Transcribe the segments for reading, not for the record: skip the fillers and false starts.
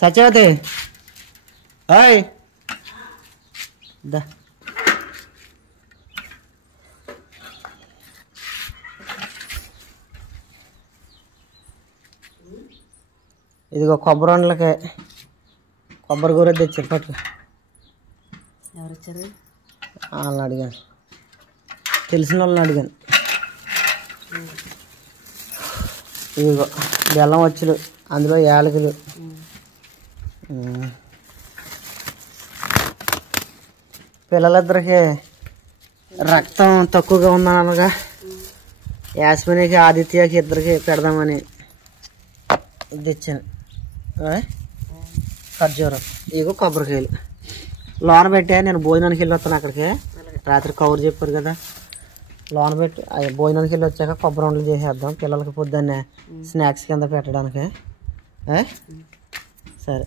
Satyavathi hi దా ఇదిగో కొబ్బరి వండలకి కొబ్బరి కూర తెచ్చారు పట్టు. ఎవరు వచ్చారు? వాళ్ళని అడిగాను, తెలిసిన వాళ్ళని అడిగాను. ఇదిగో బెల్లం వచ్చులు, అందులో యాలకులు, పిల్లలిద్దరికి రక్తం తక్కువగా ఉందనగా యాస్మినికి ఆదిత్యకి ఇద్దరికి పెడదామని ఇది తెచ్చాను. ఖర్జూరం, ఇగో కొబ్బరికాయలు లోన పెట్టా. నేను భోజనానికి వెళ్ళి వస్తాను అక్కడికి. రాత్రి కవర్ చెప్పారు కదా, లోన పెట్టి భోజనానికి వెళ్ళి వచ్చాక కొబ్బరి వంటలు చేసేద్దాం పిల్లలకి పొద్దున్నే స్నాక్స్ కింద పెట్టడానికి. సరే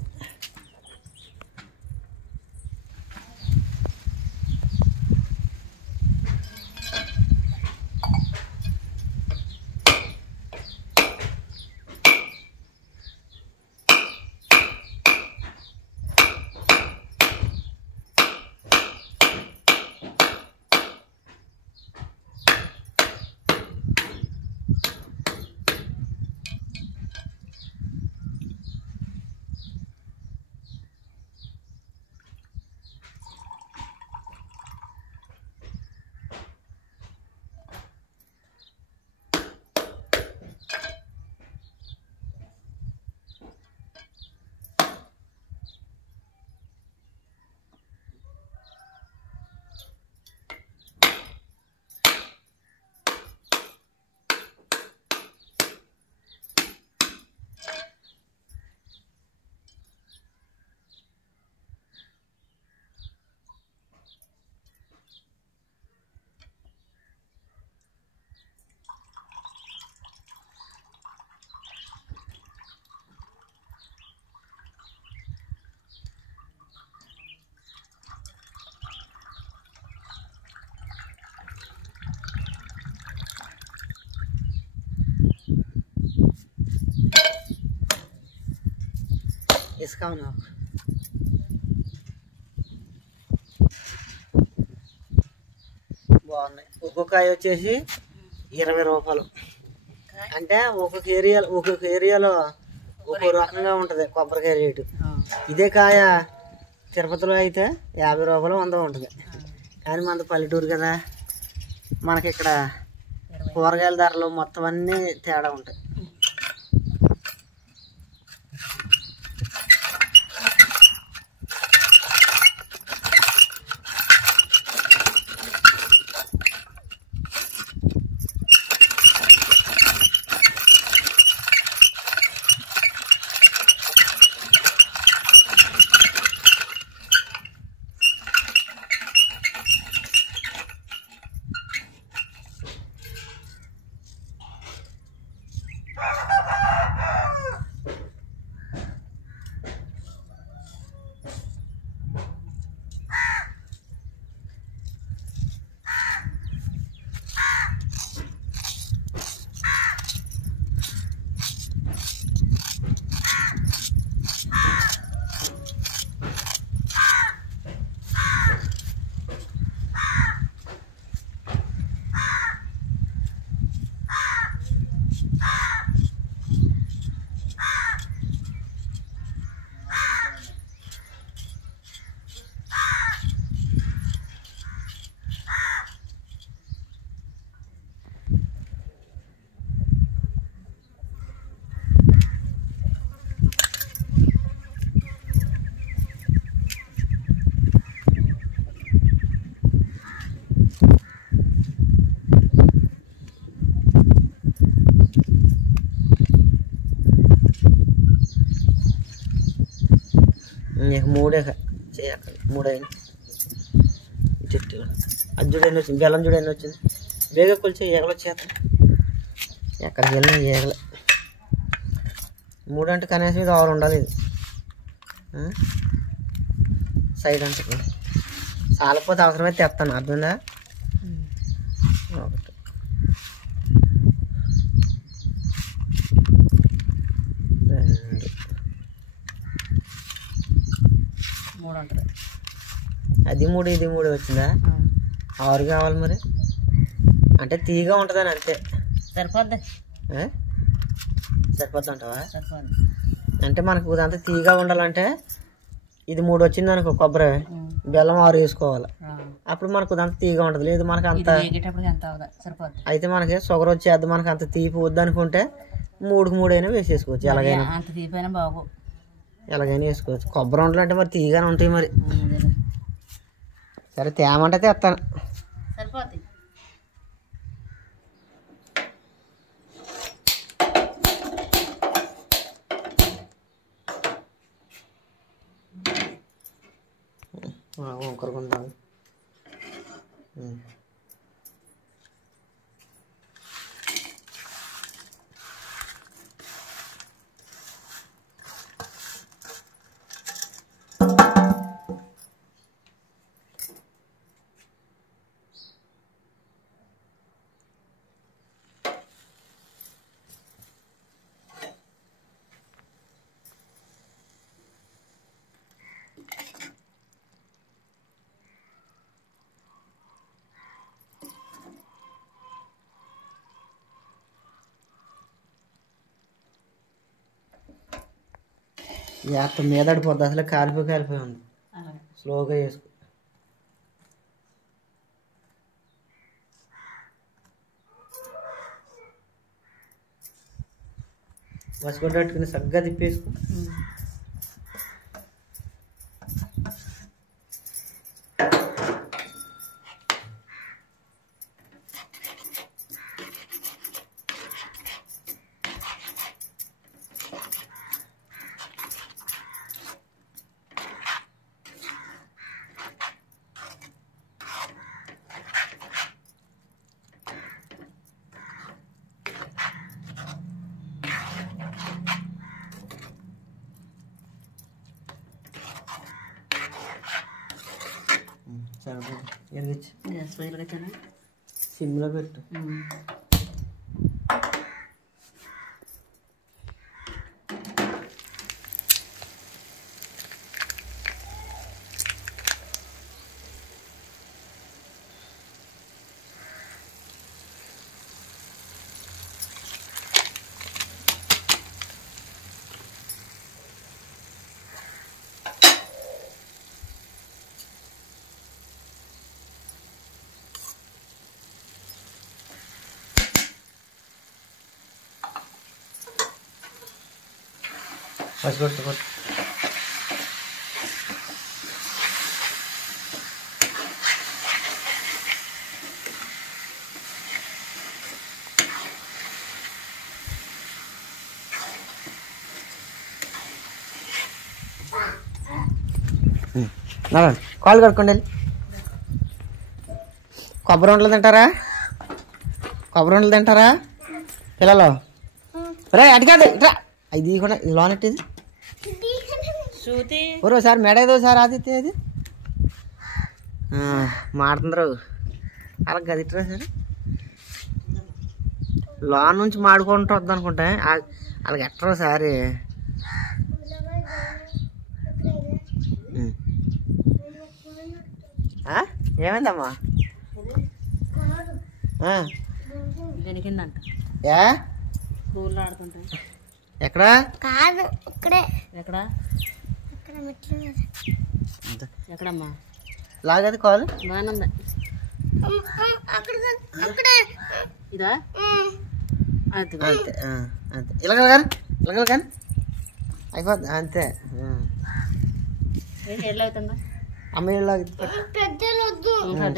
ఇసుక బాగున్నాయి. ఒక్కొక్క కాయ వచ్చేసి 20 రూపాయలు. అంటే ఒక్కొక్క ఏరియాలో ఒక్కొక్క రకంగా ఉంటుంది కొబ్బరికాయ రేటు. ఇదే కాయ తిరుపతిలో అయితే 50 రూపాయలు 100 ఉంటుంది. కానీ మనది పల్లెటూరు కదా, మనకి ఇక్కడ కూరగాయల ధరలు మొత్తం అన్నీ తేడా ఉంటాయి. నీకు మూడే చేయాలి, 3 అయింది. చెట్టు అది చూడని వచ్చింది, బెల్లం చూడని వచ్చింది. బేగ కొలిచే ఏగలు వచ్చేస్తాను. ఎక్కడికి వెళ్ళినా ఏగలు 3 అంటే కనీసం ఇది 6 ఉండాలి. ఇది సైడ్ అంటే చాలకపోతే అవసరమైతే తెస్తాను. అర్థమైందా? ఒకటి ఇది 3 ఇది 3 వచ్చిందా? 6 కావాలి మరి. అంటే తీగా ఉంటుందని అంతే. సరిపోద్ది. సరిపోద్ది అంటావా? సరిపోద్ది. అంటే మనకు ఇదంతా తీగా ఉండాలంటే ఇది 3 వచ్చింది అనుకో, కొబ్బరి బెల్లం 6 వేసుకోవాలి. అప్పుడు మనకు ఇదంతా తీగా ఉంటుంది. లేదు మనకు అంత అయితే మనకి షుగర్ వచ్చేది, మనకు అంత తీపి వద్దు అనుకుంటే 3కి 3 అయినా వేసేసుకోవచ్చు. ఎలాగైనా అంత తీపైనా బాగు, ఎలాగైనా వేసుకోవచ్చు. కొబ్బరి వంటలు అంటే మరి తీగానే ఉంటాయి మరి. సరే తేమంటే తెస్తాను. సరిపోద్ది. వంకరకుందాం. అక్కడ మీద పడిపోద్ది, అసలు కాలిపోయి ఉంది. స్లోగా వేసుకో. వసుకొట్టుకుని సగ్గా తిప్పేసుకో. సిమ్లో పెట్టు. పసుకొట్టు కొట్టు. కాలు కడుక్కోండి. కొబ్బరి ఉండలు తింటారా? కొబ్బరి ఉండలు తింటారా పిల్లలు? రే అడిగాడు ఇట్రా. ఇది కూడా ఇది లోనెట్టేది ఓసారి మెడ ఏదో సార్ ఆదిత్య అది మాడుతుందరు అలా గదిట్రా సార్. లోన్ నుంచి మాడుకుంటూ వద్దు అనుకుంటా. అలాగ ఎట్టరు సారి. ఏమైందమ్మా? ఎక్కడా? ఎక్కడమ్మా? లాగది కాలు బాగుంది. ఇదా? అంతే అంతే. ఇలాగ కానీ ఇలాగ కానీ అయిపోద్ది అంతే. ఎట్లవుతుందా అమ్మ?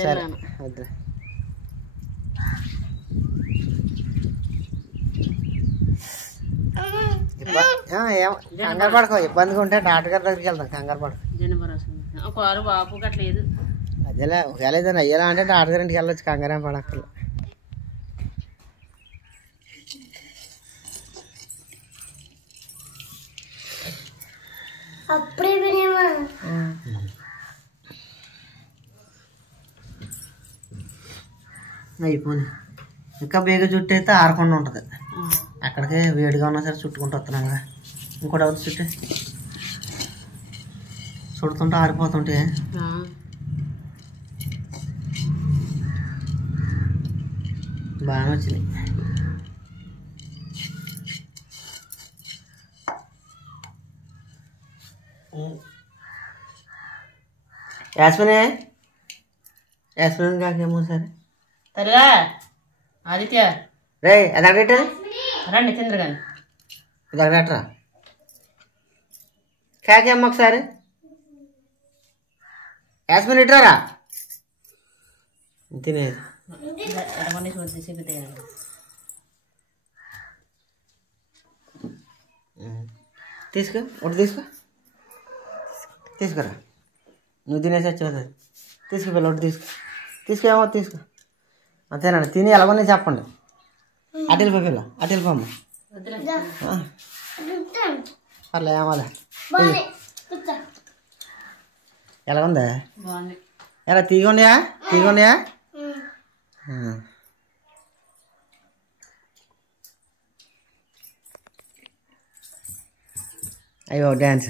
సరే వద్దు. కంగారు పడకో. ఇబ్బందిగా ఉంటే డాక్టర్ గారి దగ్గరికి వెళ్తాం. కంగారు పడకు. అదేలే ఒకవేళ ఏదైనా అయ్యేలా అంటే డాక్టర్ గారి ఇంటికి వెళ్ళొచ్చు. కంగారు ఏం పడక్కర్లేదు. అయిపోయి ఇంకా బేగ చుట్టూ అయితే ఆరకుండా ఉంటుంది. అక్కడికే వేడిగా ఉన్నా సరే చుట్టుకుంటూ వస్తున్నాం కదా. ఇంకోటి అవుతుంది చుట్టే చుడుతుంటే ఆరిపోతుంటే బాగా వచ్చినాయి. యాస్మిన్ కాకేమో సరే తరుగా ఆదిత్య రే అది అడగట రండి చంద్ర గాని ఇది అడగట్రా కాకేమ్మ ఒకసారి యాస్మిన్ ఇట్రారా తినేది ఎడమని చూసి చెబితే తీసుకో ఒకటి తీసుకురా నువ్వు తినేసి వచ్చేది తీసుకుపిల్ల ఒకటి తీసుకోమో తీసుకో అంతేనండి తిని ఎలాగోనే చెప్పండి అటు వెళ్ళిపోయి పిల్ల అటు వెళ్ళిపోమ్మ పర్లే ఏమాలే ఎలా ఉందా ఎలా తీగున్నాయా అయ్యో డ్యాన్స్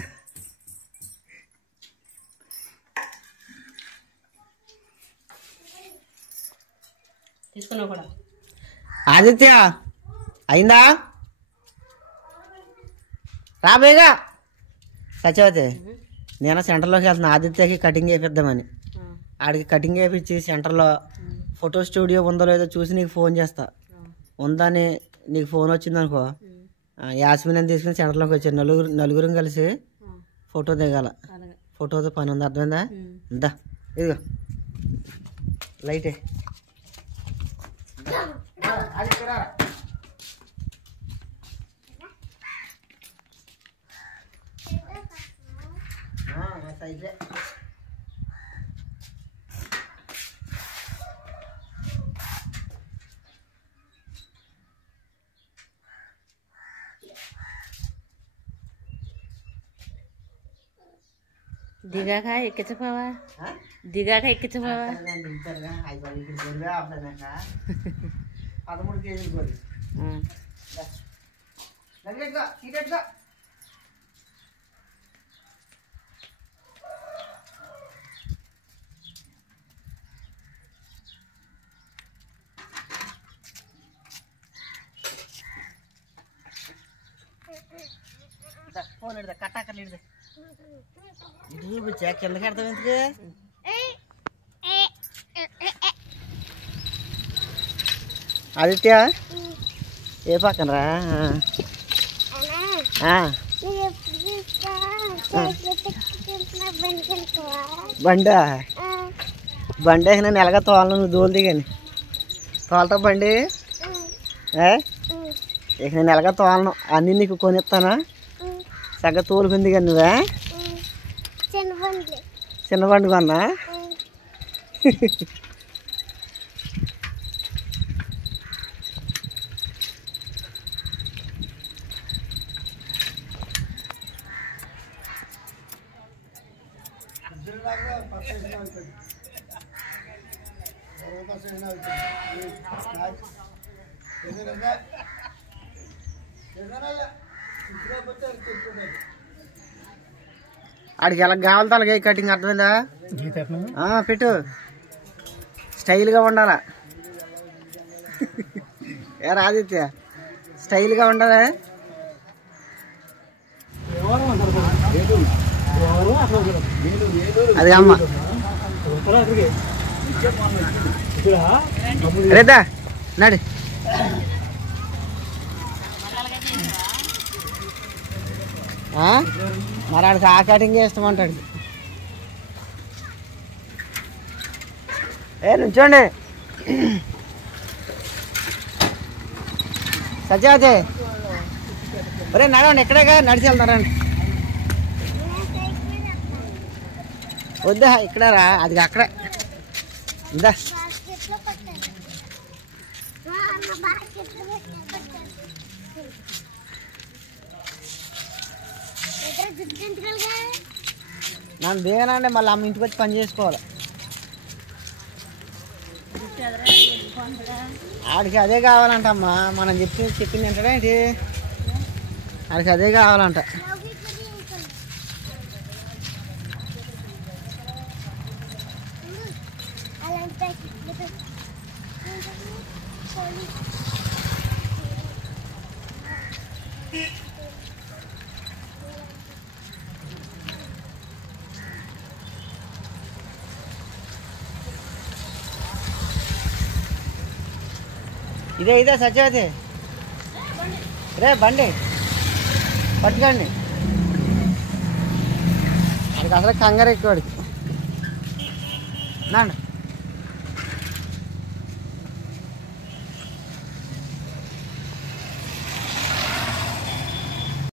తీసుకున్నావు కూడా ఆదిత్య అయిందా రాబోయేగా సత్యవతి నేను సెంటర్లోకి వెళ్తున్నా ఆదిత్యకి కటింగ్ వేపిద్దామని ఆడికి కటింగ్ వేయించి సెంటర్లో ఫోటో స్టూడియో ఉందో లేదో చూసి నీకు ఫోన్ చేస్తా ఉందని నీకు ఫోన్ వచ్చిందనుకో యాస్మిన్ అని తీసుకుని సెంటర్లోకి వచ్చారు నలుగురం కలిసి ఫోటో దిగాల ఫోటోతో పని ఉంది అర్థమైందా ఇందా ఇదిగో లైటే దిగాక ఎక్కించపోవా పదమూడు కేజీలు గోలి ఫోన్ ఎడదా కట్టాకర్లు ఎడదా ఇది బుచ్చా కిందకి ఎడతావు ఎందుకు ఆదిత్య ఏ పక్కన రా బండి నేను ఎలాగ తోలను నువ్వు దోలు దిగాని తోలతా బండి ఇక నేను ఎలాగ తోలను అన్నీ నీకు కొనిస్తానా చక్కగా తోలుకుంది కానీ నువ్వే చిన్న బండి కొన్నా ఆడికి ఎలా కావాలి తలగా కటింగ్ అర్థమైందా పెట్టు స్టైల్గా ఉండాలా ఏ ఆదిత్య స్టైల్గా ఉండాలా అది అమ్మ రేదా నడి మరి ఆడికి ఆ కటింగ్ చేస్తామంటాడు నుంచోండి సత్యవతి ఒరే నడవండి ఎక్కడేగా నడిచి వెళ్తారండి వద్దా ఇక్కడ రా అది అక్కడే ఇందా నన్ను దిగనండి మళ్ళీ అమ్మ ఇంటికి వచ్చి పని చేసుకోవాలి ఆడికి అదే కావాలంటమ్మా మనం చెప్పింది ఏంటంటే ఆడికి అదే కావాలంట ఇదే సత్యవతి రే బండి పట్టుకోండి. అది అసలు కంగారు ఎక్కువ వాడికి. నాండి